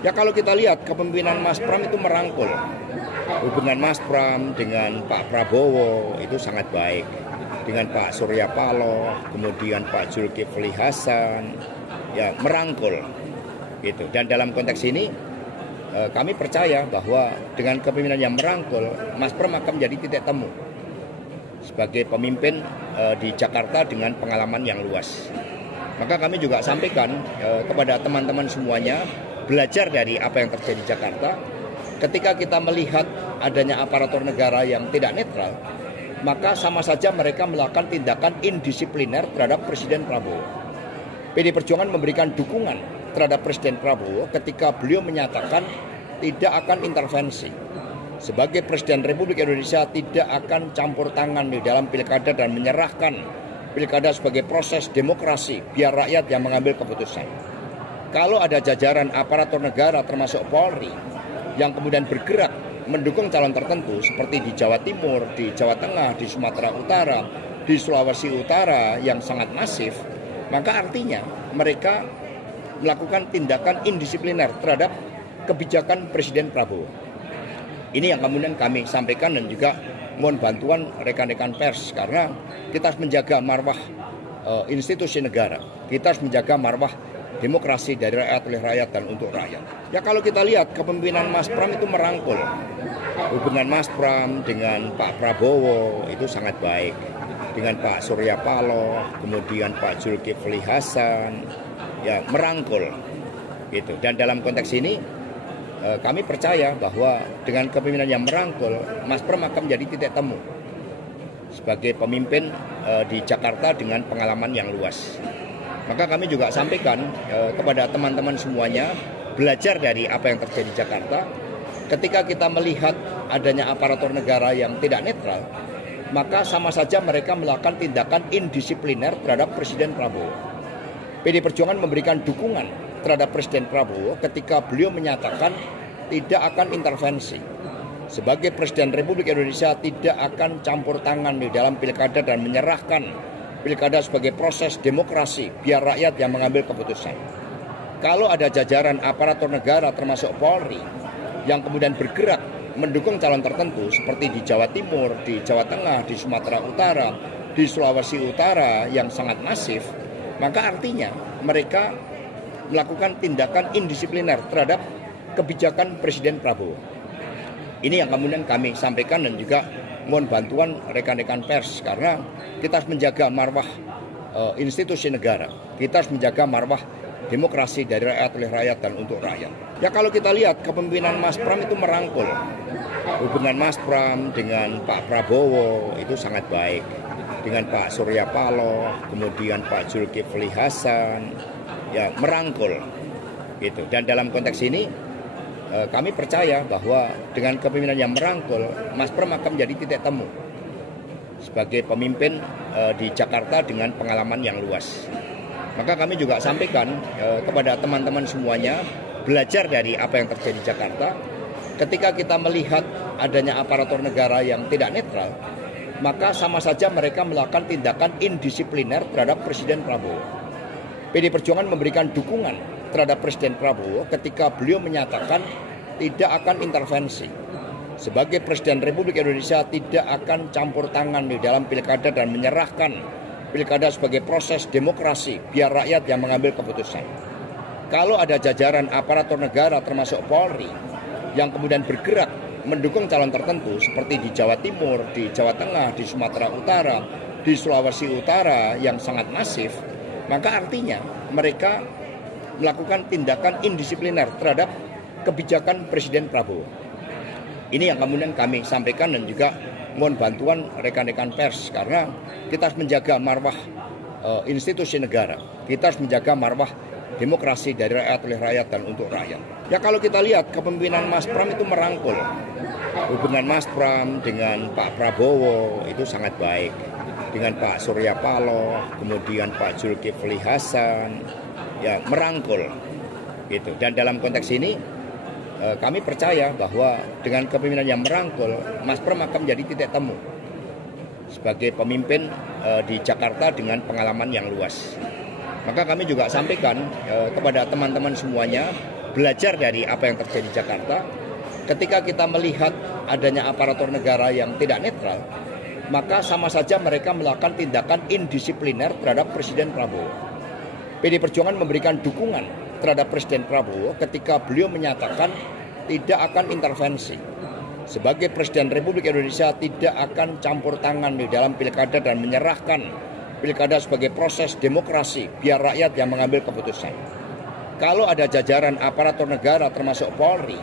Ya kalau kita lihat kepemimpinan Mas Pram itu merangkul. Hubungan Mas Pram dengan Pak Prabowo itu sangat baik. Dengan Pak Surya Paloh, kemudian Pak Zulkifli Hasan, ya merangkul. Gitu. Dan dalam konteks ini kami percaya bahwa dengan kepemimpinan yang merangkul, Mas Pram akan menjadi titik temu sebagai pemimpin di Jakarta dengan pengalaman yang luas. Maka kami juga sampaikan kepada teman-teman semuanya, belajar dari apa yang terjadi di Jakarta. Ketika kita melihat adanya aparatur negara yang tidak netral, maka sama saja mereka melakukan tindakan indisipliner terhadap Presiden Prabowo. PD Perjuangan memberikan dukungan terhadap Presiden Prabowo ketika beliau menyatakan tidak akan intervensi. Sebagai Presiden Republik Indonesia tidak akan campur tangan di dalam pilkada dan menyerahkan pilkada sebagai proses demokrasi, biar rakyat yang mengambil keputusan. Kalau ada jajaran aparatur negara termasuk Polri yang kemudian bergerak mendukung calon tertentu seperti di Jawa Timur, di Jawa Tengah, di Sumatera Utara, di Sulawesi Utara yang sangat masif, maka artinya mereka melakukan tindakan indisipliner terhadap kebijakan Presiden Prabowo. Ini yang kemudian kami sampaikan dan juga mohon bantuan rekan-rekan pers karena kita harus menjaga marwah institusi negara. Kita harus menjaga marwah demokrasi dari rakyat, oleh rakyat, dan untuk rakyat. Ya kalau kita lihat kepemimpinan Mas Pram itu merangkul. Hubungan Mas Pram dengan Pak Prabowo itu sangat baik. Dengan Pak Surya Paloh, kemudian Pak Zulkifli Hasan, ya merangkul. Gitu. Dan dalam konteks ini kami percaya bahwa dengan kepemimpinan yang merangkul, Mas Pram akan menjadi titik temu sebagai pemimpin di Jakarta dengan pengalaman yang luas. Maka kami juga sampaikan kepada teman-teman semuanya, belajar dari apa yang terjadi di Jakarta. Ketika kita melihat adanya aparatur negara yang tidak netral, maka sama saja mereka melakukan tindakan indisipliner terhadap Presiden Prabowo. PD Perjuangan memberikan dukungan terhadap Presiden Prabowo ketika beliau menyatakan tidak akan intervensi. Sebagai Presiden Republik Indonesia tidak akan campur tangan di dalam pilkada dan menyerahkan pilkada sebagai proses demokrasi, biar rakyat yang mengambil keputusan. Kalau ada jajaran aparatur negara termasuk Polri yang kemudian bergerak mendukung calon tertentu seperti di Jawa Timur, di Jawa Tengah, di Sumatera Utara, di Sulawesi Utara yang sangat masif, maka artinya mereka melakukan tindakan indisipliner terhadap kebijakan Presiden Prabowo. Ini yang kemudian kami sampaikan dan juga mohon bantuan rekan-rekan pers karena kita harus menjaga marwah institusi negara. Kita harus menjaga marwah demokrasi dari rakyat, oleh rakyat, dan untuk rakyat. Ya kalau kita lihat kepemimpinan Mas Pram itu merangkul. Hubungan Mas Pram dengan Pak Prabowo itu sangat baik. Dengan Pak Surya Paloh, kemudian Pak Zulkifli Hasan, ya merangkul. Gitu. Dan dalam konteks ini kami percaya bahwa dengan kepemimpinan yang merangkul, Mas Pram akan menjadi titik temu sebagai pemimpin di Jakarta dengan pengalaman yang luas. Maka kami juga sampaikan kepada teman-teman semuanya, belajar dari apa yang terjadi di Jakarta. Ketika kita melihat adanya aparatur negara yang tidak netral, maka sama saja mereka melakukan tindakan indisipliner terhadap Presiden Prabowo. PD Perjuangan memberikan dukungan terhadap Presiden Prabowo ketika beliau menyatakan tidak akan intervensi. Sebagai Presiden Republik Indonesia tidak akan campur tangan di dalam pilkada dan menyerahkan pilkada sebagai proses demokrasi, biar rakyat yang mengambil keputusan. Kalau ada jajaran aparatur negara termasuk Polri yang kemudian bergerak mendukung calon tertentu seperti di Jawa Timur, di Jawa Tengah, di Sumatera Utara, di Sulawesi Utara yang sangat masif, maka artinya mereka melakukan tindakan indisipliner terhadap kebijakan Presiden Prabowo. Ini yang kemudian kami sampaikan dan juga mohon bantuan rekan-rekan pers karena kita harus menjaga marwah institusi negara. Kita harus menjaga marwah demokrasi dari rakyat, oleh rakyat, dan untuk rakyat. Ya kalau kita lihat kepemimpinan Mas Pram itu merangkul. Hubungan Mas Pram dengan Pak Prabowo itu sangat baik. Dengan Pak Surya Paloh, kemudian Pak Zulkifli Hasan, ya merangkul. Gitu. Dan dalam konteks ini kami percaya bahwa dengan kepemimpinan yang merangkul, Mas Pram akan menjadi titik temu sebagai pemimpin di Jakarta dengan pengalaman yang luas. Maka kami juga sampaikan kepada teman-teman semuanya, belajar dari apa yang terjadi di Jakarta. Ketika kita melihat adanya aparatur negara yang tidak netral, maka sama saja mereka melakukan tindakan indisipliner terhadap Presiden Prabowo. PD Perjuangan memberikan dukungan terhadap Presiden Prabowo ketika beliau menyatakan tidak akan intervensi. Sebagai Presiden Republik Indonesia tidak akan campur tangan di dalam pilkada dan menyerahkan pilkada sebagai proses demokrasi, biar rakyat yang mengambil keputusan. Kalau ada jajaran aparatur negara termasuk Polri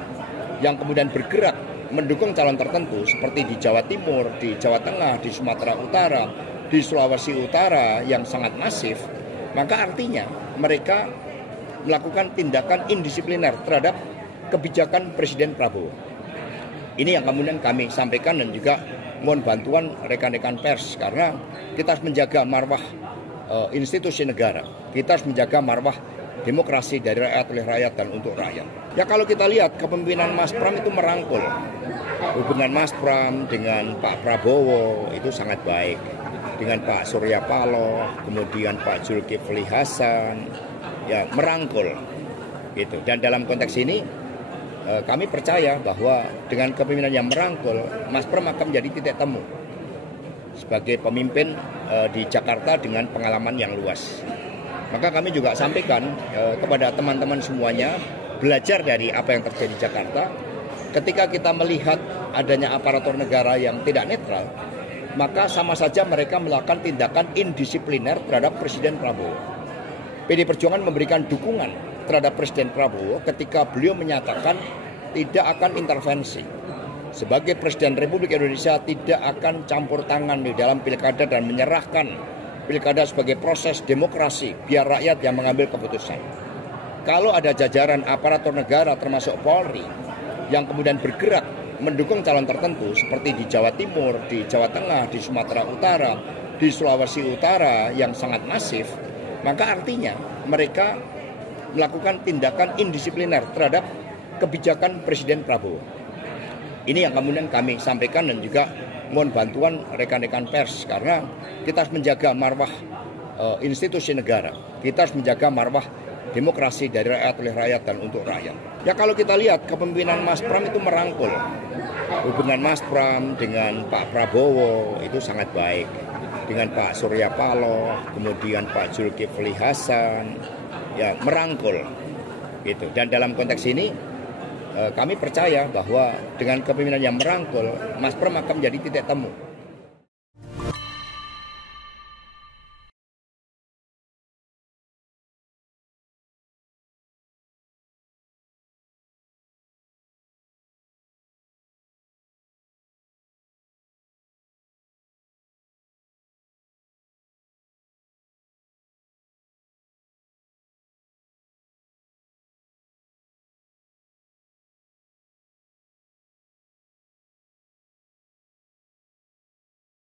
yang kemudian bergerak mendukung calon tertentu seperti di Jawa Timur, di Jawa Tengah, di Sumatera Utara, di Sulawesi Utara yang sangat masif, maka artinya mereka melakukan tindakan indisipliner terhadap kebijakan Presiden Prabowo. Ini yang kemudian kami sampaikan dan juga mohon bantuan rekan-rekan pers karena kita harus menjaga marwah institusi negara. Kita harus menjaga marwah demokrasi dari rakyat, oleh rakyat, dan untuk rakyat. Ya kalau kita lihat kepemimpinan Mas Pram itu merangkul. Hubungan Mas Pram dengan Pak Prabowo itu sangat baik. Dengan Pak Surya Paloh, kemudian Pak Zulkifli Hasan, ya merangkul. Gitu. Dan dalam konteks ini kami percaya bahwa dengan kepemimpinan yang merangkul, Mas Pram akan menjadi titik temu sebagai pemimpin di Jakarta dengan pengalaman yang luas. Maka kami juga sampaikan kepada teman-teman semuanya, belajar dari apa yang terjadi di Jakarta. Ketika kita melihat adanya aparatur negara yang tidak netral, maka sama saja mereka melakukan tindakan indisipliner terhadap Presiden Prabowo. PD Perjuangan memberikan dukungan terhadap Presiden Prabowo ketika beliau menyatakan tidak akan intervensi. Sebagai Presiden Republik Indonesia tidak akan campur tangan di dalam pilkada dan menyerahkan pilkada sebagai proses demokrasi, biar rakyat yang mengambil keputusan. Kalau ada jajaran aparatur negara termasuk Polri yang kemudian bergerak mendukung calon tertentu seperti di Jawa Timur, di Jawa Tengah, di Sumatera Utara, di Sulawesi Utara yang sangat masif, maka artinya mereka melakukan tindakan indisipliner terhadap kebijakan Presiden Prabowo. Ini yang kemudian kami sampaikan dan juga mohon bantuan rekan-rekan pers karena kita harus menjaga marwah institusi negara. Kita harus menjaga marwah demokrasi dari rakyat, oleh rakyat, dan untuk rakyat. Ya kalau kita lihat kepemimpinan Mas Pram itu merangkul. Hubungan Mas Pram dengan Pak Prabowo itu sangat baik. Dengan Pak Surya Paloh, kemudian Pak Zulkifli Hasan, ya merangkul. Gitu. Dan dalam konteks ini kami percaya bahwa dengan kepemimpinan yang merangkul, Mas Pram akan menjadi titik temu